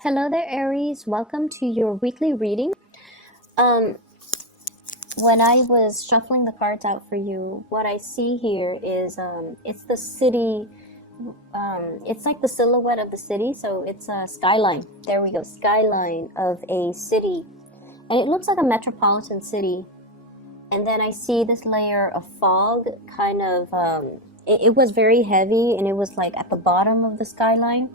Hello there, Aries. Welcome to your weekly reading. Um, when I was shuffling the cards out for you, what I see here is it's the city. It's like the silhouette of the city, so it's a skyline. There we go, skyline of a city, and it looks like a metropolitan city. And then I see this layer of fog, kind of. It was very heavy, and it was like at the bottom of the skyline.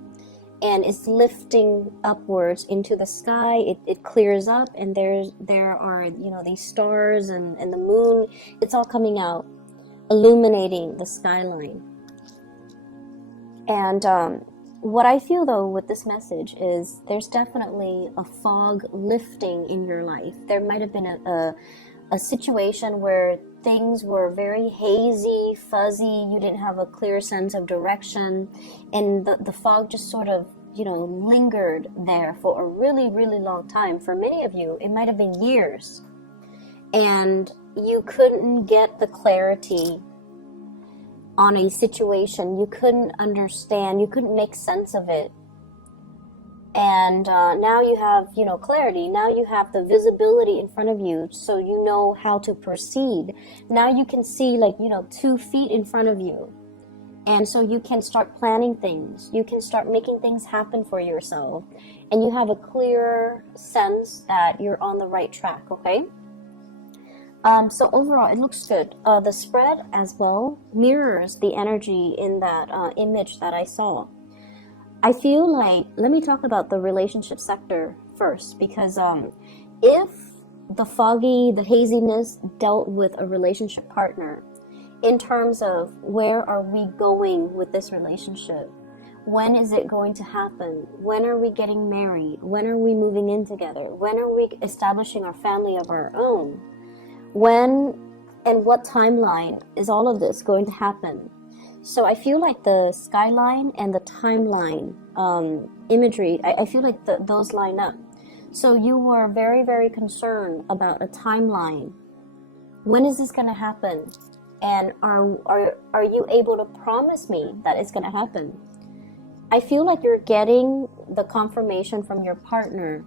And it's lifting upwards into the sky. It clears up, and there are these stars and the moon. It's all coming out, illuminating the skyline. And what I feel though with this message is there's definitely a fog lifting in your life. There might have been a situation where things were very hazy, fuzzy, you didn't have a clear sense of direction, and the fog just sort of, lingered there for a really, really long time. For many of you, it might have been years, and you couldn't get the clarity on a situation. You couldn't understand, you couldn't make sense of it. And now you have, clarity. Now you have the visibility in front of you, so you know how to proceed. Now you can see 2 feet in front of you. And so you can start planning things. You can start making things happen for yourself. And you have a clear sense that you're on the right track, okay? So overall, it looks good. The spread as well mirrors the energy in that image that I saw. I feel like, let me talk about the relationship sector first, because if the haziness dealt with a relationship partner, in terms of where are we going with this relationship? When is it going to happen? When are we getting married? When are we moving in together? When are we establishing our family of our own? When and what timeline is all of this going to happen? So I feel like the skyline and the timeline imagery, I feel like those line up. So you were very, very concerned about a timeline. When is this going to happen? And are you able to promise me that it's going to happen? I feel like you're getting the confirmation from your partner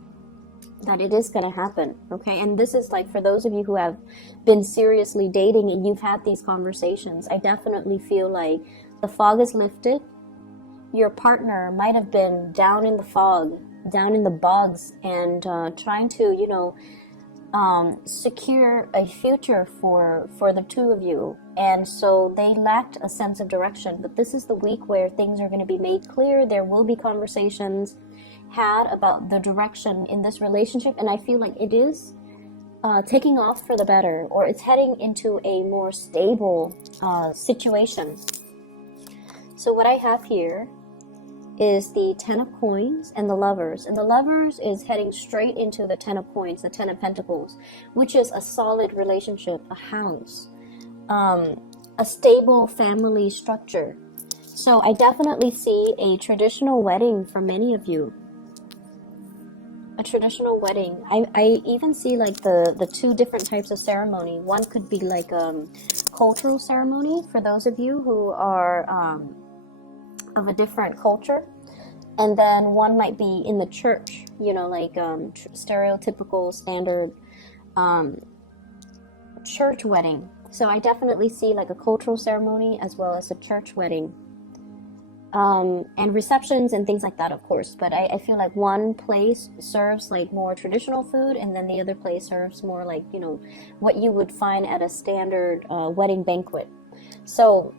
that it is going to happen, okay? And this is like for those of you who have been seriously dating and you've had these conversations, I definitely feel like the fog is lifted. Your partner might have been down in the fog, down in the bogs, and trying to, secure a future for the two of you. And so they lacked a sense of direction. But this is the week where things are going to be made clear. There will be conversations had about the direction in this relationship, and I feel like it is taking off for the better, or it's heading into a more stable situation. So what I have here is the 10 of coins and the lovers, and the lovers is heading straight into the 10 of coins, the 10 of pentacles, which is a solid relationship, a house, a stable family structure. So I definitely see a traditional wedding for many of you. A traditional wedding. I even see like the 2 different types of ceremony. One could be like cultural ceremony for those of you who are of a different culture, and then one might be in the church, stereotypical standard church wedding. So I definitely see like a cultural ceremony as well as a church wedding. And receptions and things like that, of course. But I feel like one place serves like more traditional food, and then the other place serves more like, what you would find at a standard wedding banquet. So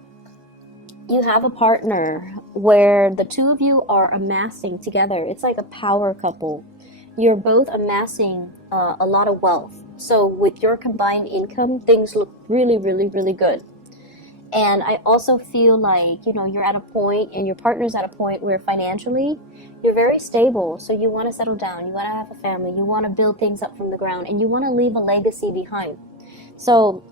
you have a partner where the two of you are amassing together. It's like a power couple. You're both amassing a lot of wealth. So with your combined income, things look really, really, really good. And I also feel like, you're at a point, and your partner's at a point where financially you're very stable. So you want to settle down, you want to have a family, you want to build things up from the ground, and you want to leave a legacy behind. So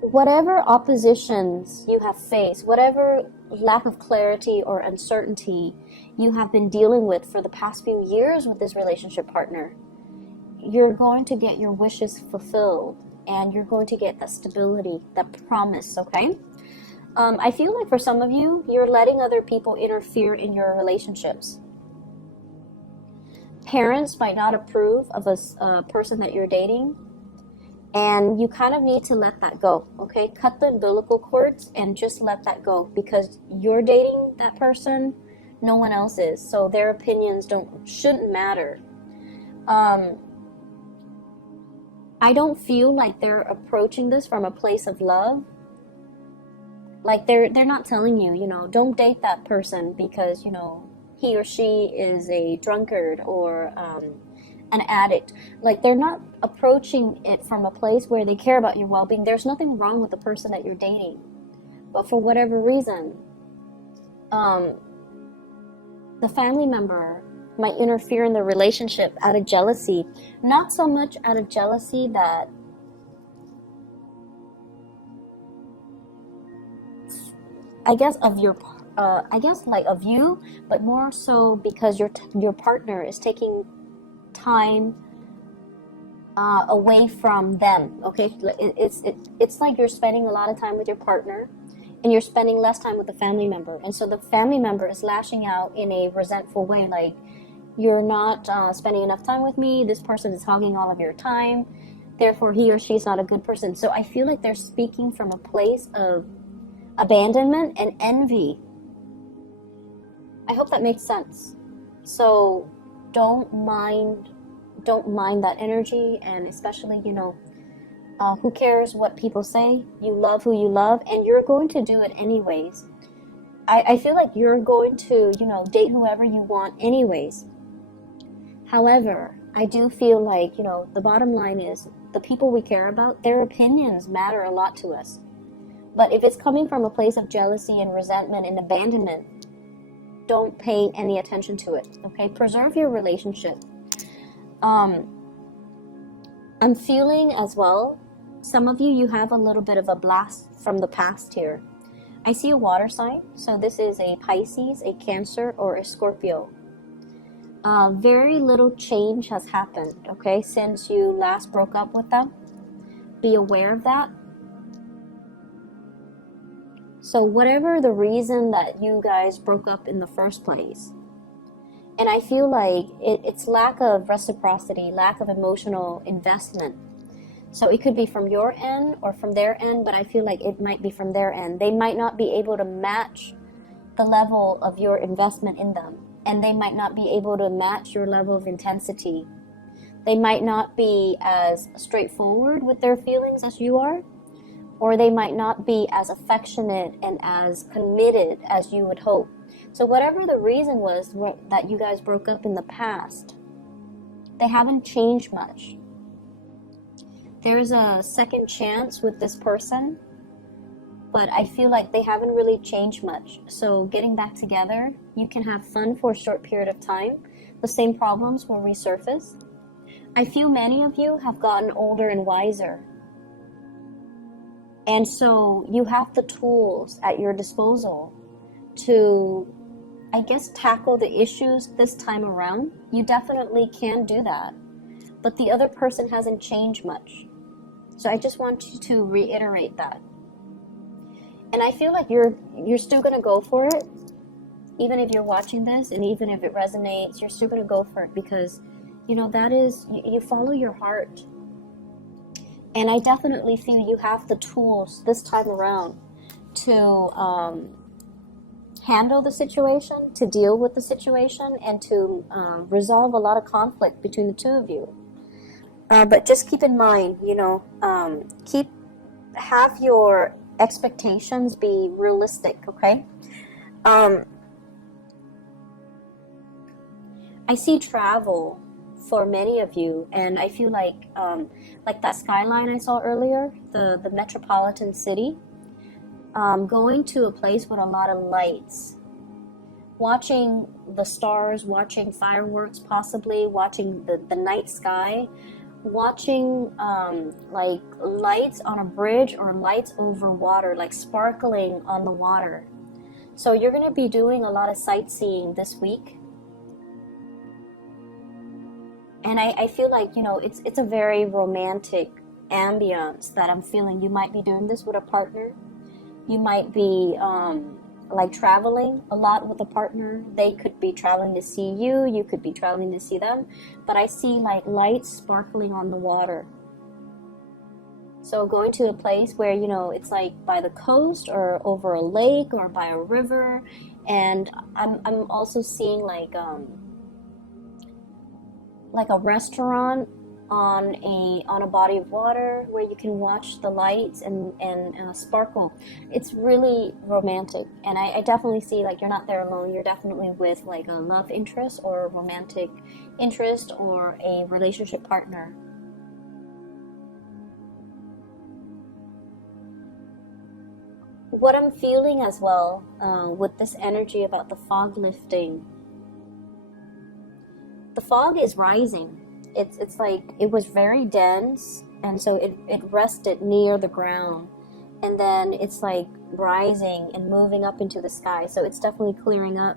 whatever oppositions you have faced, whatever lack of clarity or uncertainty you have been dealing with for the past few years with this relationship partner, you're going to get your wishes fulfilled. And you're going to get that stability, that promise, okay? I feel like for some of you, you're letting other people interfere in your relationships. Parents might not approve of a person that you're dating, and you kind of need to let that go, okay? Cut the umbilical cords and just let that go, because you're dating that person, no one else is, so their opinions shouldn't matter. I don't feel like they're approaching this from a place of love. Like they're not telling you, you know, don't date that person because, you know, he or she is a drunkard or an addict. Like they're not approaching it from a place where they care about your well-being. There's nothing wrong with the person that you're dating, but for whatever reason, the family member might interfere in the relationship out of jealousy. Not so much out of jealousy that I guess of your like of you, but more so because your partner is taking time away from them. Okay, it's like you're spending a lot of time with your partner and you're spending less time with the family member, and so the family member is lashing out in a resentful way, like, you're not spending enough time with me, this person is hogging all of your time, therefore he or she is not a good person. So I feel like they're speaking from a place of abandonment and envy. I hope that makes sense. So don't mind that energy, and especially, you know, who cares what people say? You love who you love, and you're going to do it anyways. I feel like you're going to, you know, date whoever you want anyways. However, I do feel like, you know, the bottom line is the people we care about, their opinions matter a lot to us. But if it's coming from a place of jealousy and resentment and abandonment, don't pay any attention to it, okay? Preserve your relationship. I'm feeling as well, some of you have a little bit of a blast from the past here. I see a water sign, so this is a Pisces, a Cancer, or a Scorpio. Very little change has happened, okay, since you last broke up with them. Be aware of that. So whatever the reason that you guys broke up in the first place, and I feel like it's lack of reciprocity, lack of emotional investment. So it could be from your end or from their end, but I feel like it might be from their end. They might not be able to match the level of your investment in them, and they might not be able to match your level of intensity. They might not be as straightforward with their feelings as you are, or they might not be as affectionate and as committed as you would hope. So whatever the reason was that you guys broke up in the past, they haven't changed much. There's a second chance with this person, but I feel like they haven't really changed much. So getting back together, you can have fun for a short period of time. The same problems will resurface. I feel many of you have gotten older and wiser. And so you have the tools at your disposal to, I guess, tackle the issues this time around. You definitely can do that. But the other person hasn't changed much. So I just want you to reiterate that. And I feel like you're still going to go for it. Even if you're watching this and even if it resonates, you're still going to go for it because, you know, that is, you follow your heart. And I definitely feel you have the tools this time around to handle the situation, to deal with the situation, and to resolve a lot of conflict between the two of you. But just keep in mind, you know, have your expectations be realistic, okay? I see travel for many of you, and I feel like that skyline I saw earlier, the metropolitan city, going to a place with a lot of lights, watching the stars, watching fireworks, possibly watching the night sky, watching like lights on a bridge or lights over water, like sparkling on the water. So you're going to be doing a lot of sightseeing this week. And I feel like, you know, it's a very romantic ambience that I'm feeling. You might be doing this with a partner. You might be like traveling a lot with a partner. They could be traveling to see you, you could be traveling to see them, but I see like lights sparkling on the water. So going to a place where, you know, it's like by the coast or over a lake or by a river. And I'm also seeing like a restaurant on a body of water where you can watch the lights and sparkle. It's really romantic, and I definitely see like you're not there alone. You're definitely with like a love interest or a romantic interest or a relationship partner. What I'm feeling as well with this energy about the fog lifting, the fog is rising. It's like it was very dense, and so it rested near the ground, and then it's like rising and moving up into the sky. So it's definitely clearing up.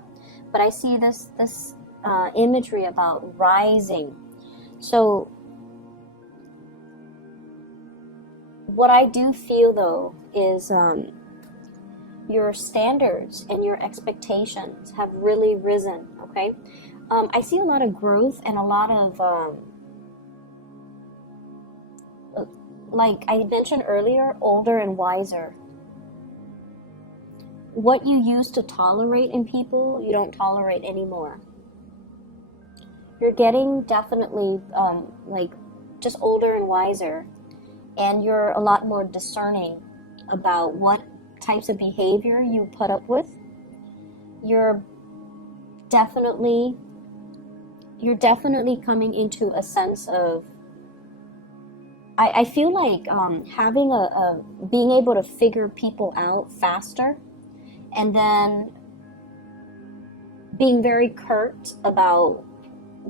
But I see this imagery about rising. So what I do feel though is your standards and your expectations have really risen. Okay. I see a lot of growth and a lot of, like I mentioned earlier, older and wiser. What you used to tolerate in people, you don't tolerate anymore. You're getting definitely like just older and wiser, and you're a lot more discerning about what types of behavior you put up with. You're definitely coming into a sense of, I feel like having being able to figure people out faster, and then being very curt about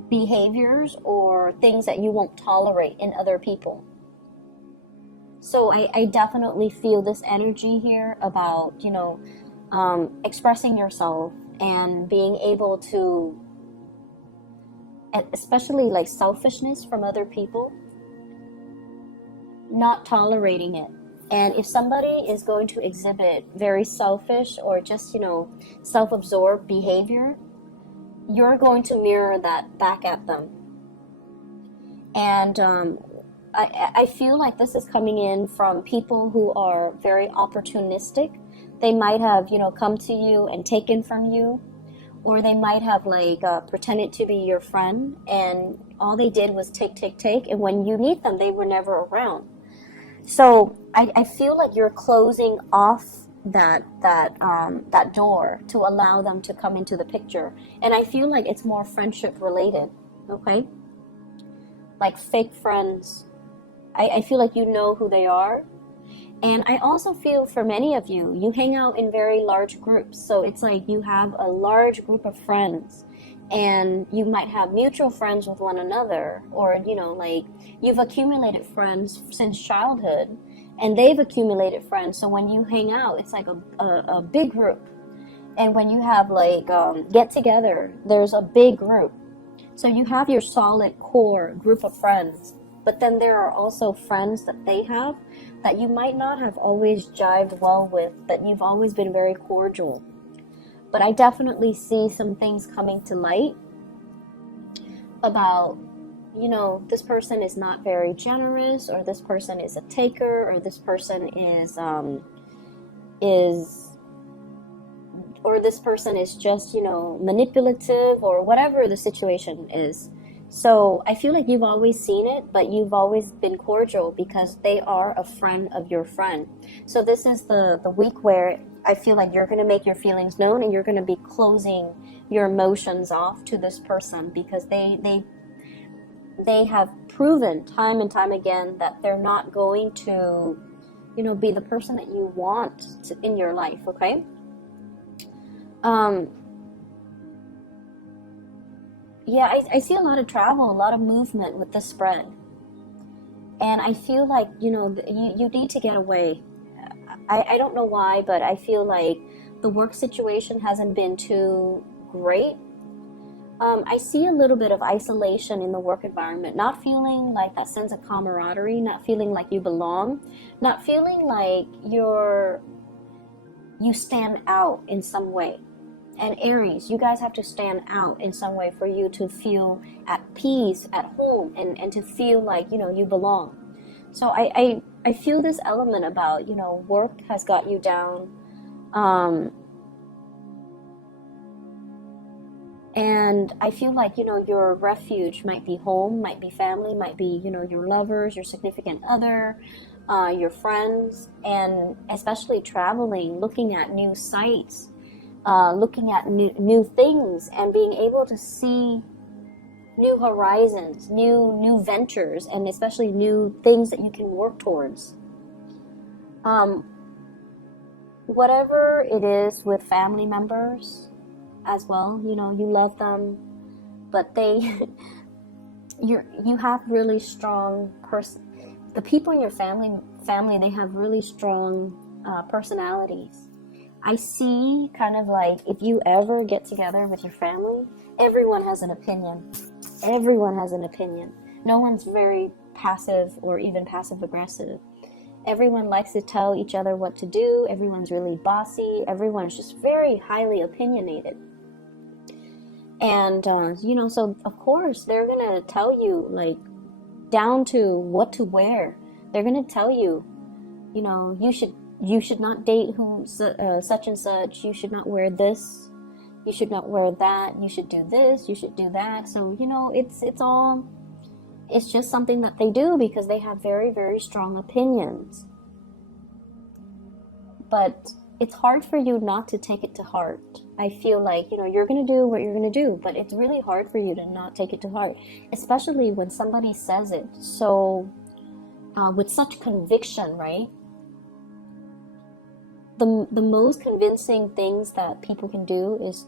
behaviors or things that you won't tolerate in other people. So I definitely feel this energy here about, you know, expressing yourself and being able to, especially like selfishness from other people, not tolerating it. And if somebody is going to exhibit very selfish or just, you know, self-absorbed behavior, you're going to mirror that back at them. And I feel like this is coming in from people who are very opportunistic. They might have, you know, come to you and taken from you, or they might have like pretended to be your friend, and all they did was take, and when you need them, they were never around. So I feel like you're closing off that door to allow them to come into the picture, and I feel like it's more friendship related. Okay, like fake friends. I feel like you know who they are. And I also feel for many of you, you hang out in very large groups. So it's like you have a large group of friends, and you might have mutual friends with one another, or, you know, like you've accumulated friends since childhood, and they've accumulated friends. So when you hang out, it's like a big group. And when you have like get together, there's a big group. So you have your solid core group of friends. But then there are also friends that they have that you might not have always jived well with, but you've always been very cordial. But I definitely see some things coming to light about, you know, this person is not very generous, or this person is a taker, or this person is or this person is just, you know, manipulative, or whatever the situation is. So I feel like you've always seen it, but you've always been cordial because they are a friend of your friend. So this is the week where I feel like you're going to make your feelings known, and you're going to be closing your emotions off to this person, because they have proven time and time again that they're not going to, you know, be the person that you want in your life. Okay. Yeah, I see a lot of travel, a lot of movement with this spread. And I feel like, you know, you need to get away. I don't know why, but I feel like the work situation hasn't been too great. I see a little bit of isolation in the work environment, not feeling like that sense of camaraderie, not feeling like you belong, not feeling like you're you stand out in some way. And Aries, you guys have to stand out in some way for you to feel at peace, at home, and to feel like, you belong. So I feel this element about, work has got you down. And I feel like, your refuge might be home, might be family, might be, your lovers, your significant other, your friends, and especially traveling, looking at new sights, looking at new things, and being able to see new horizons, new ventures, and especially new things that you can work towards. Whatever it is with family members as well, you love them, but you have really strong the people in your family, they have really strong personalities. I see kind of like, if you ever get together with your family, everyone has an opinion. Everyone has an opinion. No one's very passive or even passive aggressive. Everyone likes to tell each other what to do. Everyone's really bossy. Everyone's just very highly opinionated. And, so of course they're going to tell you, like, down to what to wear. They're going to tell you, you should not date such and such. You should not wear this. You should not wear that. You should do this. You should do that. So, it's just something that they do because they have very, very strong opinions. But it's hard for you not to take it to heart. I feel like, you're going to do what you're going to do, but it's really hard for you to not take it to heart, especially when somebody says it so with such conviction, right? The most convincing things that people can do is,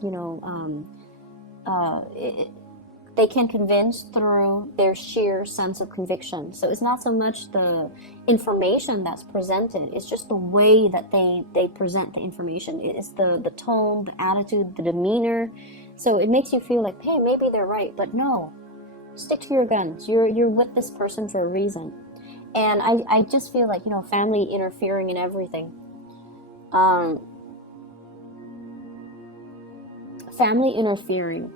they can convince through their sheer sense of conviction. So it's not so much the information that's presented, it's just the way that they present the information. It's the tone, the attitude, the demeanor. So it makes you feel like, hey, maybe they're right, but no. Stick to your guns. You're with this person for a reason. And I just feel like, family interfering in everything. Family interfering.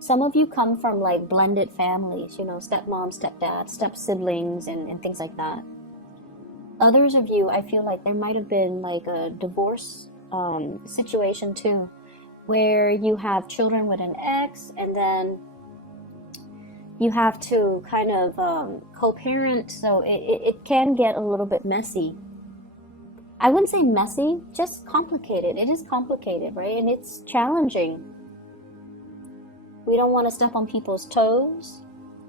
Some of you come from like blended families, stepmom, stepdad, step siblings, and things like that. Others of you, I feel like there might have been like a divorce situation too, where you have children with an ex, and then you have to kind of co-parent, so it can get a little bit messy. I wouldn't say messy, just complicated. It is complicated, right? And it's challenging. We don't want to step on people's toes.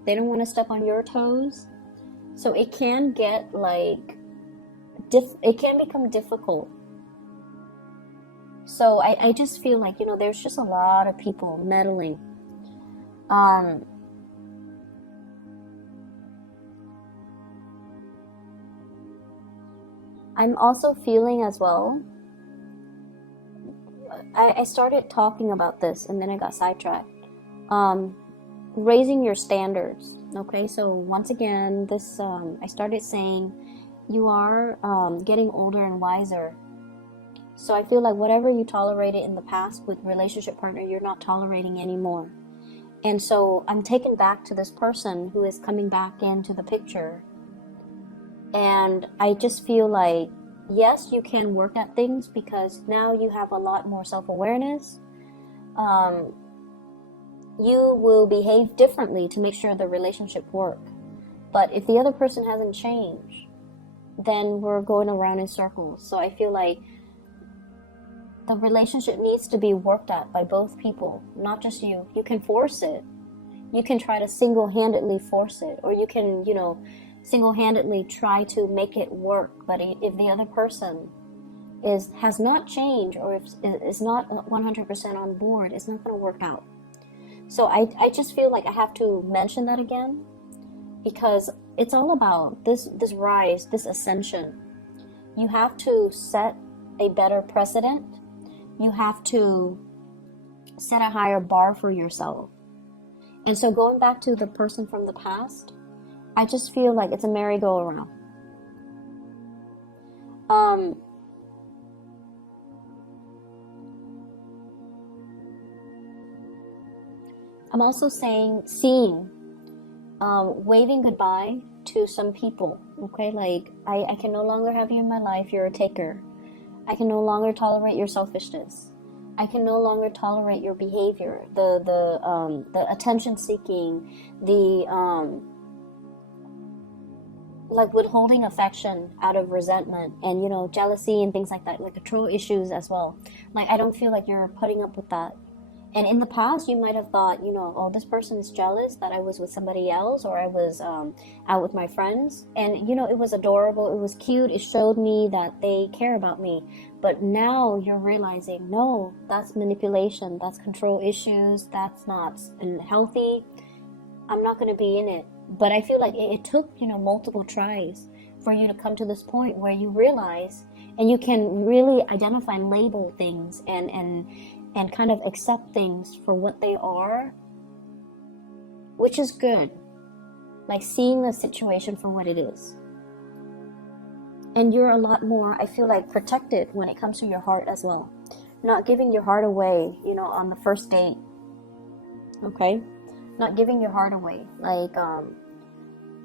They don't want to step on your toes. So it can get like, it can become difficult. So I just feel like, there's just a lot of people meddling. I'm also feeling as well, I started talking about this and then I got sidetracked. Raising your standards. Okay, so once again, this I started saying you are getting older and wiser. So I feel like whatever you tolerated in the past with relationship partner, you're not tolerating anymore. And so I'm taken back to this person who is coming back into the picture. And I just feel like, yes, you can work at things because now you have a lot more self-awareness. You will behave differently to make sure the relationship works. But if the other person hasn't changed, then we're going around in circles. So I feel like the relationship needs to be worked at by both people, not just you. You can force it. You can try to single-handedly force it, or you can, single-handedly try to make it work. But if the other person has not changed, or is not 100% on board, it's not going to work out. So I just feel like I have to mention that again, because it's all about this rise, this ascension. You have to set a better precedent. You have to set a higher bar for yourself. And so going back to the person from the past, I just feel like it's a merry-go-round. Um, I'm also seeing, waving goodbye to some people. Okay, like I can no longer have you in my life. You're a taker. I can no longer tolerate your selfishness. I can no longer tolerate your behavior, the attention seeking, the like withholding affection out of resentment, and jealousy and things like that, like control issues as well. Like I don't feel like you're putting up with that. And in the past, you might have thought, oh, this person is jealous that I was with somebody else, or I was out with my friends. And, it was adorable. It was cute. It showed me that they care about me. But now you're realizing, no, that's manipulation. That's control issues. That's not healthy. I'm not going to be in it. But I feel like it took, multiple tries for you to come to this point where you realize, and you can really identify and label things and kind of accept things for what they are, which is good. Like seeing the situation for what it is. And you're a lot more, I feel like, protected when it comes to your heart as well. Not giving your heart away, on the first date. Okay? Not giving your heart away. Like,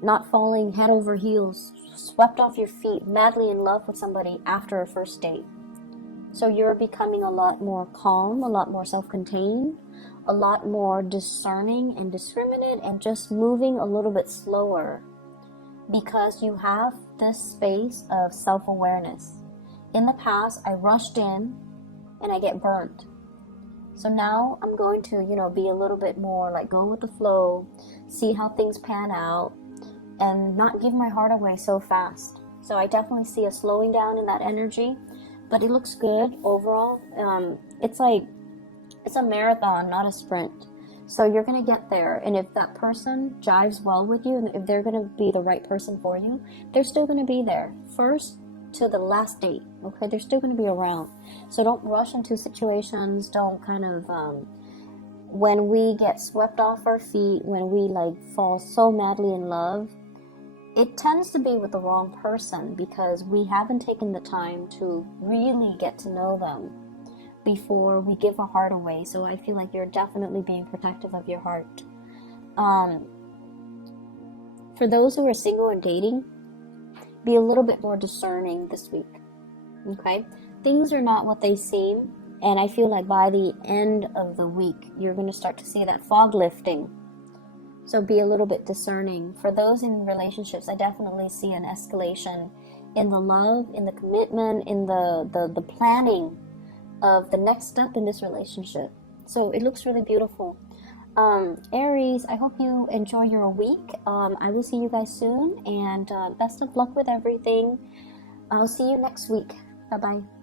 not falling head over heels, swept off your feet, madly in love with somebody after a first date. So you're becoming a lot more calm, a lot more self-contained, a lot more discerning and discriminate, and just moving a little bit slower because you have this space of self-awareness. In the past, I rushed in and I get burnt. So now I'm going to, be a little bit more like go with the flow, see how things pan out, and not give my heart away so fast. So I definitely see a slowing down in that energy. But it looks good overall. It's a marathon, not a sprint. So you're going to get there. And if that person jives well with you, and if they're going to be the right person for you, they're still going to be there. First to the last date, okay? They're still going to be around. So don't rush into situations. Don't kind of, when we get swept off our feet, when we fall so madly in love, it tends to be with the wrong person because we haven't taken the time to really get to know them before we give our heart away. So I feel like you're definitely being protective of your heart. For those who are single and dating, be a little bit more discerning this week. Okay? Things are not what they seem. And I feel like by the end of the week, you're going to start to see that fog lifting. So be a little bit discerning. For those in relationships, I definitely see an escalation in the love, in the commitment, in the planning of the next step in this relationship. So it looks really beautiful. Aries, I hope you enjoy your week. I will see you guys soon, and best of luck with everything. I'll see you next week. Bye-bye.